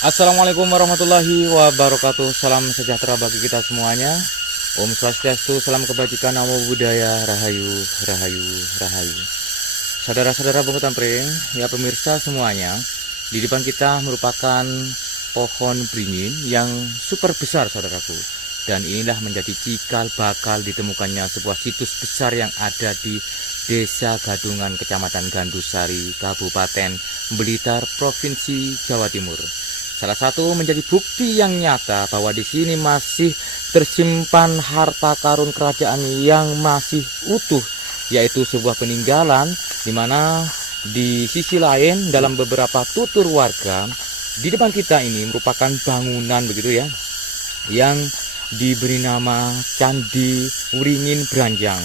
Assalamualaikum warahmatullahi wabarakatuh. Salam sejahtera bagi kita semuanya. Om Swastiastu, salam kebajikan, namo buddhaya, rahayu, rahayu, rahayu. Saudara-saudara Bung Tampring, ya pemirsa semuanya, di depan kita merupakan pohon beringin yang super besar, saudaraku. Dan inilah menjadi cikal bakal ditemukannya sebuah situs besar yang ada di Desa Gadungan, Kecamatan Gandusari, Kabupaten Blitar, Provinsi Jawa Timur. Salah satu menjadi bukti yang nyata bahwa di sini masih tersimpan harta karun kerajaan yang masih utuh, yaitu sebuah peninggalan di mana di sisi lain dalam beberapa tutur warga di depan kita ini merupakan bangunan begitu ya, yang diberi nama Candi Wringin Branjang.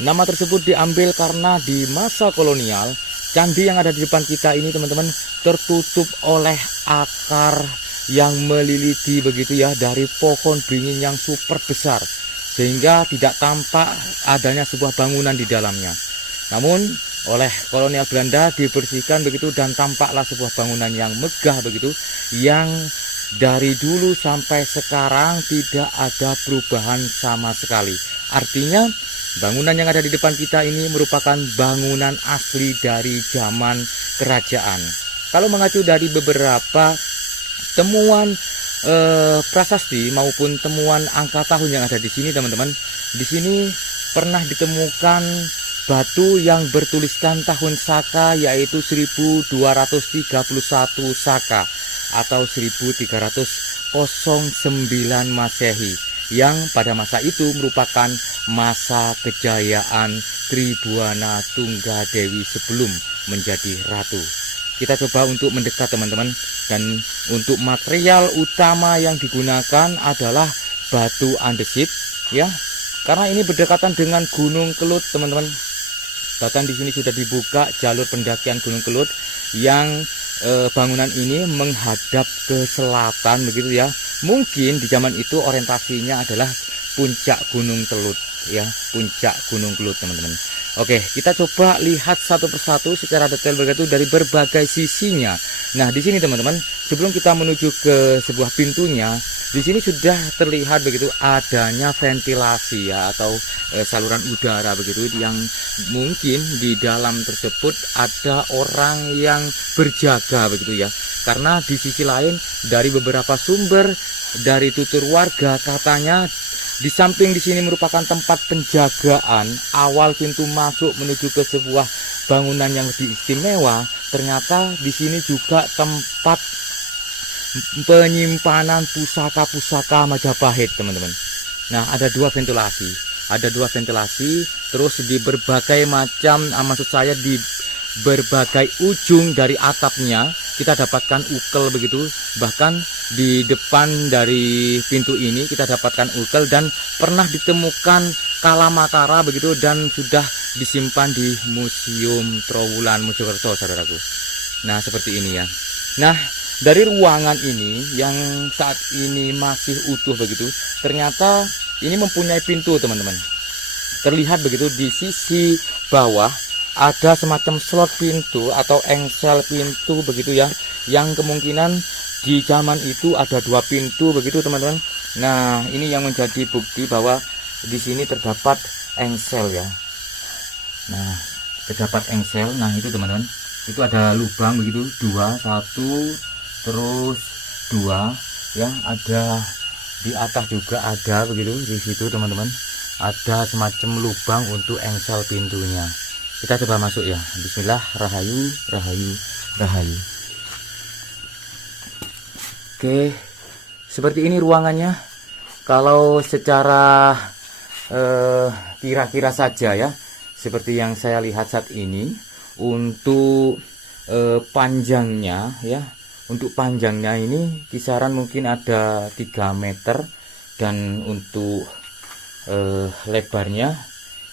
Nama tersebut diambil karena di masa kolonial candi yang ada di depan kita ini teman-teman tertutup oleh akar yang meliliti begitu ya dari pohon beringin yang super besar, sehingga tidak tampak adanya sebuah bangunan di dalamnya. Namun oleh kolonial Belanda dibersihkan begitu dan tampaklah sebuah bangunan yang megah begitu, yang dari dulu sampai sekarang tidak ada perubahan sama sekali. Artinya bangunan yang ada di depan kita ini merupakan bangunan asli dari zaman kerajaan. Kalau mengacu dari beberapa temuan prasasti maupun temuan angka tahun yang ada di sini teman-teman, di sini pernah ditemukan batu yang bertuliskan tahun Saka, yaitu 1231 Saka atau 1309 Masehi, yang pada masa itu merupakan masa kejayaan Tribuana Tunggadewi sebelum menjadi ratu. Kita coba untuk mendekat teman-teman, dan untuk material utama yang digunakan adalah batu andesit ya, karena ini berdekatan dengan Gunung Kelut teman-teman. Bahkan di sini sudah dibuka jalur pendakian Gunung Kelut yang bangunan ini menghadap ke selatan begitu ya. Mungkin di zaman itu orientasinya adalah puncak Gunung Kelut ya, puncak Gunung Kelut teman-teman. Oke, kita coba lihat satu persatu secara detail begitu dari berbagai sisinya. Nah, di sini teman-teman, sebelum kita menuju ke sebuah pintunya, di sini sudah terlihat begitu adanya ventilasi ya, atau saluran udara begitu, yang mungkin di dalam tersebut ada orang yang berjaga begitu ya. Karena di sisi lain dari beberapa sumber dari tutur warga katanya di samping di sini merupakan tempat penjagaan awal pintu masuk menuju ke sebuah bangunan yang lebih istimewa. Ternyata di sini juga tempat penyimpanan pusaka-pusaka Majapahit teman-teman. Nah, ada dua ventilasi, terus di berbagai macam, maksud saya di berbagai ujung dari atapnya kita dapatkan ukel begitu. Bahkan di depan dari pintu ini kita dapatkan ukel, dan pernah ditemukan Kala Matara begitu, dan sudah disimpan di Museum Trowulan Mojokerto, saudaraku. Nah, seperti ini ya. Nah, dari ruangan ini yang saat ini masih utuh begitu, ternyata ini mempunyai pintu teman-teman. Terlihat begitu di sisi bawah ada semacam slot pintu atau engsel pintu begitu ya, yang kemungkinan di zaman itu ada dua pintu begitu teman-teman. Nah, ini yang menjadi bukti bahwa di sini terdapat engsel ya. Nah, terdapat engsel. Nah, itu teman-teman, itu ada lubang begitu, satu terus dua ya, ada di atas juga ada begitu. Di situ teman-teman ada semacam lubang untuk engsel pintunya. Kita coba masuk ya. Bismillah, rahayu, rahayu, rahayu. Oke, seperti ini ruangannya. Kalau secara kira-kira saja ya, seperti yang saya lihat saat ini, untuk panjangnya ya, untuk panjangnya ini kisaran mungkin ada 3 meter, dan untuk lebarnya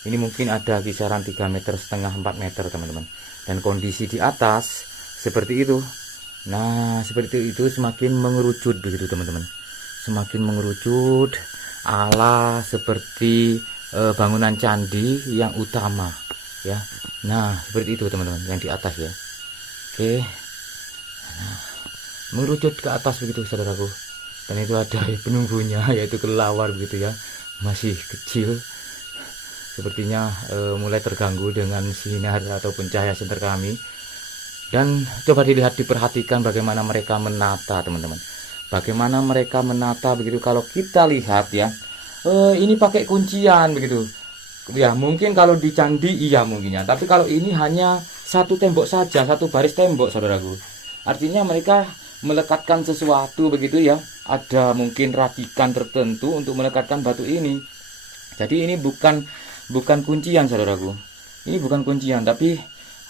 ini mungkin ada kisaran 3,5 meter, 4 meter teman-teman. Dan kondisi di atas seperti itu. Nah, seperti itu semakin mengerucut begitu teman-teman. Semakin mengerucut ala seperti bangunan candi yang utama ya. Nah, seperti itu teman-teman yang di atas ya. Oke. Nah, mengerucut ke atas begitu saudaraku. Dan itu ada penunggunya yaitu kelelawar begitu ya, masih kecil, sepertinya mulai terganggu dengan sinar ataupun cahaya senter kami. Dan coba dilihat, diperhatikan bagaimana mereka menata teman-teman, bagaimana mereka menata begitu. Kalau kita lihat ya, ini pakai kuncian begitu ya, mungkin kalau di candi iya mungkinnya, tapi kalau ini hanya satu tembok saja, satu baris tembok saudaraku. Artinya mereka melekatkan sesuatu begitu ya, ada mungkin racikan tertentu untuk melekatkan batu ini. Jadi ini bukan kuncian saudaraku, ini bukan kuncian, tapi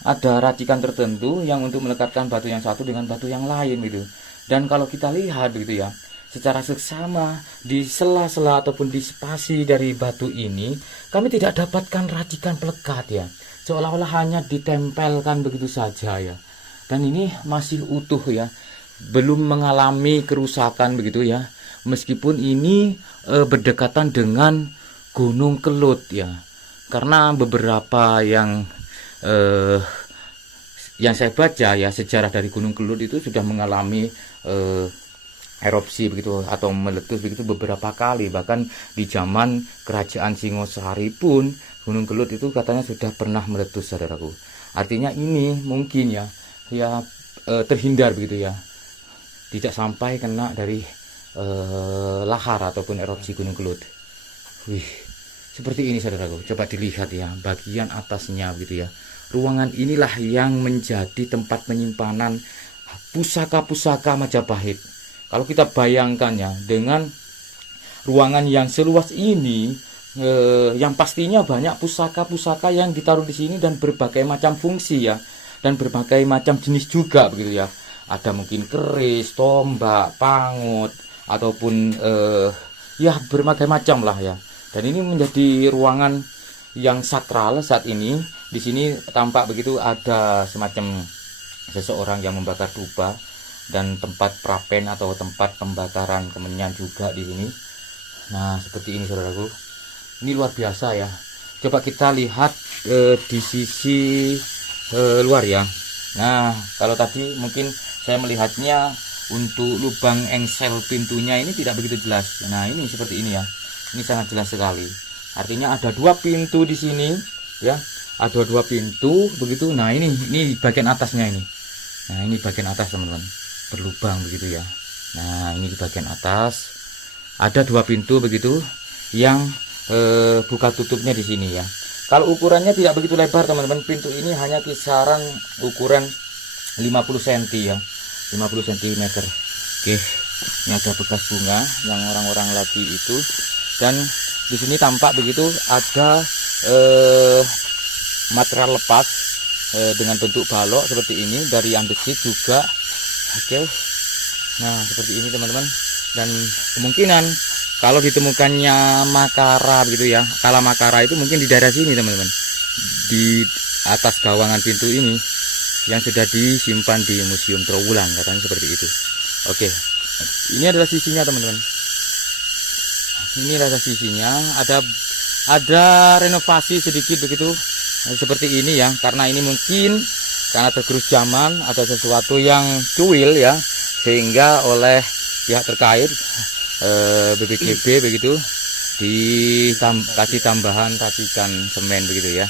ada racikan tertentu yang untuk melekatkan batu yang satu dengan batu yang lain gitu. Dan kalau kita lihat begitu ya, secara seksama di sela-sela ataupun di spasi dari batu ini, kami tidak dapatkan racikan pelekat ya, seolah-olah hanya ditempelkan begitu saja ya. Dan ini masih utuh ya, belum mengalami kerusakan begitu ya, meskipun ini berdekatan dengan Gunung Kelut ya. Karena beberapa yang saya baca ya, sejarah dari Gunung Kelut itu sudah mengalami erupsi begitu atau meletus begitu beberapa kali. Bahkan di zaman kerajaan Singosari pun Gunung Kelut itu katanya sudah pernah meletus saudaraku. Artinya ini mungkin ya terhindar begitu ya, tidak sampai kena dari lahar ataupun erupsi Gunung Kelut. Wih, seperti ini saudaraku, coba dilihat ya bagian atasnya gitu ya. Ruangan inilah yang menjadi tempat penyimpanan pusaka-pusaka Majapahit. Kalau kita bayangkan ya, dengan ruangan yang seluas ini, yang pastinya banyak pusaka-pusaka yang ditaruh di sini dan berbagai macam fungsi ya, dan berbagai macam jenis juga begitu ya. Ada mungkin keris, tombak, pangut, ataupun ya berbagai macam lah ya. Dan ini menjadi ruangan yang sakral saat ini. Di sini tampak begitu ada semacam seseorang yang membakar dupa, dan tempat prapen atau tempat pembakaran kemenyan juga di sini. Nah, seperti ini saudaraku. Ini luar biasa ya. Coba kita lihat di sisi luar ya. Nah, kalau tadi mungkin saya melihatnya untuk lubang engsel pintunya ini tidak begitu jelas. Nah, ini seperti ini ya. Ini sangat jelas sekali. Artinya ada dua pintu di sini ya. Ada dua pintu begitu. Nah, ini bagian atasnya ini. Nah, ini bagian atas teman-teman, berlubang begitu ya. Nah, ini di bagian atas ada dua pintu begitu yang buka tutupnya di sini ya. Kalau ukurannya tidak begitu lebar teman-teman, pintu ini hanya kisaran ukuran 50 cm ya, 50 cm. Oke, ini ada bekas bunga yang orang-orang lagi itu, dan di sini tampak begitu ada material lepas dengan bentuk balok seperti ini dari andesit juga. Oke, nah seperti ini teman-teman. Dan kemungkinan kalau ditemukannya makara begitu ya, kala makara itu mungkin di daerah sini teman-teman, di atas gawangan pintu ini yang sudah disimpan di Museum Trowulan, katanya seperti itu. Oke, ini adalah sisinya teman-teman. Ini adalah sisinya, ada renovasi sedikit begitu seperti ini ya, karena ini mungkin karena tergerus zaman, ada sesuatu yang cuil ya, sehingga oleh pihak terkait BPGB begitu dikasih tambahan racikan semen begitu ya.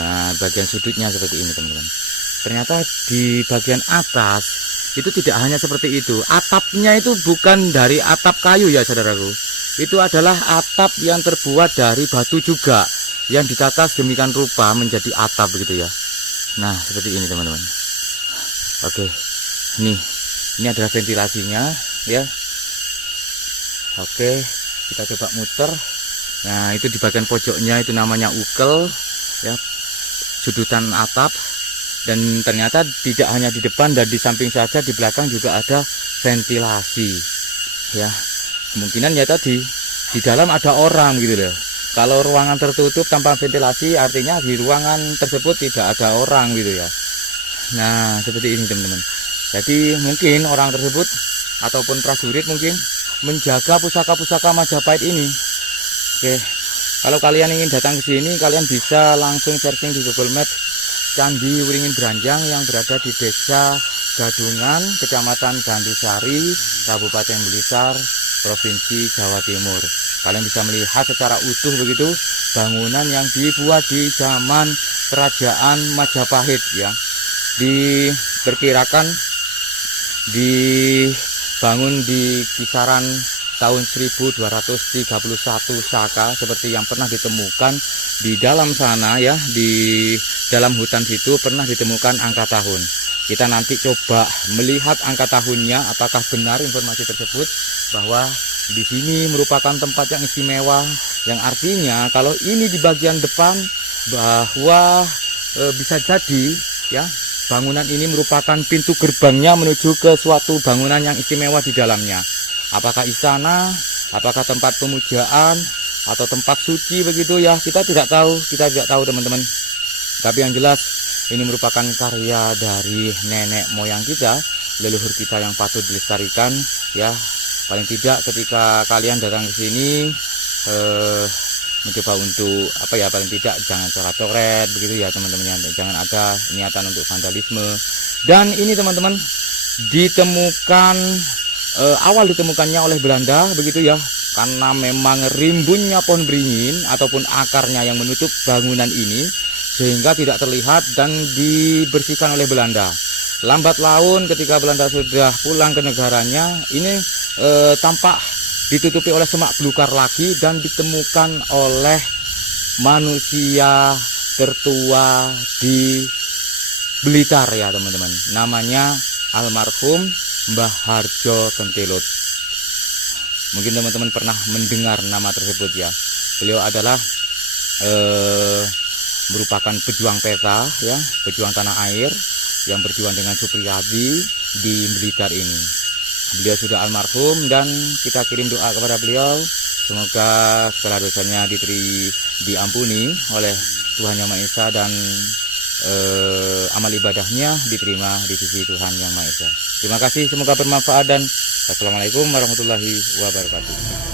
Nah, bagian sudutnya seperti ini teman-teman. Ternyata di bagian atas itu tidak hanya seperti itu, atapnya itu bukan dari atap kayu ya saudaraku, itu adalah atap yang terbuat dari batu juga, yang ditata sedemikian rupa menjadi atap begitu ya. Nah, seperti ini teman-teman. Oke, ini adalah ventilasinya ya. Oke, kita coba muter. Nah, itu di bagian pojoknya itu namanya ukel ya, sudutan atap. Dan ternyata tidak hanya di depan dan di samping saja, di belakang juga ada ventilasi ya. Kemungkinan ya tadi di dalam ada orang gitu loh. Kalau ruangan tertutup tanpa ventilasi, artinya di ruangan tersebut tidak ada orang gitu ya. Nah, seperti ini teman-teman. Jadi mungkin orang tersebut ataupun prajurit mungkin menjaga pusaka-pusaka Majapahit ini. Oke, kalau kalian ingin datang ke sini, kalian bisa langsung searching di Google Maps Candi Wringin Branjang yang berada di Desa Gadungan, Kecamatan Gandusari, Kabupaten Blitar, Provinsi Jawa Timur. Kalian bisa melihat secara utuh begitu bangunan yang dibuat di zaman Kerajaan Majapahit ya. Diperkirakan dibangun di kisaran tahun 1231 Saka seperti yang pernah ditemukan di dalam sana ya, di dalam hutan situ pernah ditemukan angka tahun. Kita nanti coba melihat angka tahunnya apakah benar informasi tersebut, bahwa di sini merupakan tempat yang istimewa, yang artinya kalau ini di bagian depan bahwa bisa jadi ya bangunan ini merupakan pintu gerbangnya menuju ke suatu bangunan yang istimewa di dalamnya. Apakah istana, apakah tempat pemujaan, atau tempat suci begitu ya, kita tidak tahu teman-teman. Tapi yang jelas ini merupakan karya dari nenek moyang kita, leluhur kita yang patut dilestarikan ya. Paling tidak ketika kalian datang ke sini mencoba untuk paling tidak jangan coret-coret begitu ya teman-teman, jangan ada niatan untuk vandalisme. Dan ini teman-teman ditemukan awal ditemukannya oleh Belanda begitu ya, karena memang rimbunnya pohon beringin ataupun akarnya yang menutup bangunan ini sehingga tidak terlihat dan dibersihkan oleh Belanda. Lambat laun ketika Belanda sudah pulang ke negaranya, ini tampak ditutupi oleh semak belukar lagi dan ditemukan oleh manusia tertua di Blitar ya teman-teman. Namanya almarhum Mbah Harjo Kentilot. Mungkin teman-teman pernah mendengar nama tersebut ya. Beliau adalah merupakan pejuang peta ya, pejuang tanah air yang berjuang dengan Supriyadi di Blitar ini. Beliau sudah almarhum dan kita kirim doa kepada beliau, semoga segala dosanya diampuni oleh Tuhan Yang Maha Esa dan amal ibadahnya diterima di sisi Tuhan Yang Maha Esa. Terima kasih, semoga bermanfaat dan Assalamualaikum warahmatullahi wabarakatuh.